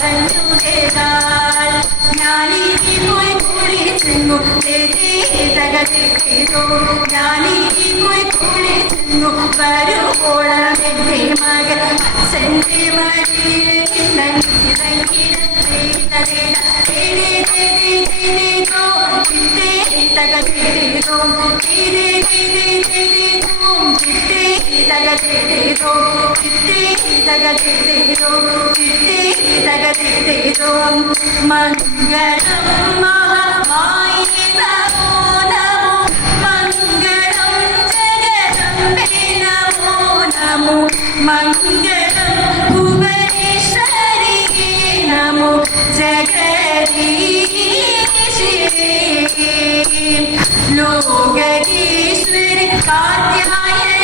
പറഞ്ഞു കേട്ടാൽ ഞാനീ പോയി കുളിച്ചെന്നു തകതോ ഞാനീ പോയി കുളിച്ചെന്നു വരുമ്പോഴാണ് എൻ്റെ മകൻ അച്ഛൻ്റെ മംഗളം മഹാമായി നമോ നമോ മംഗളം ജഗദംബേ നമോ നമോ മംഗളം ഭുവനേശ്വരി നമോ ജഗദീശ്വരി ലോകീശ്വരി കാത്യായനി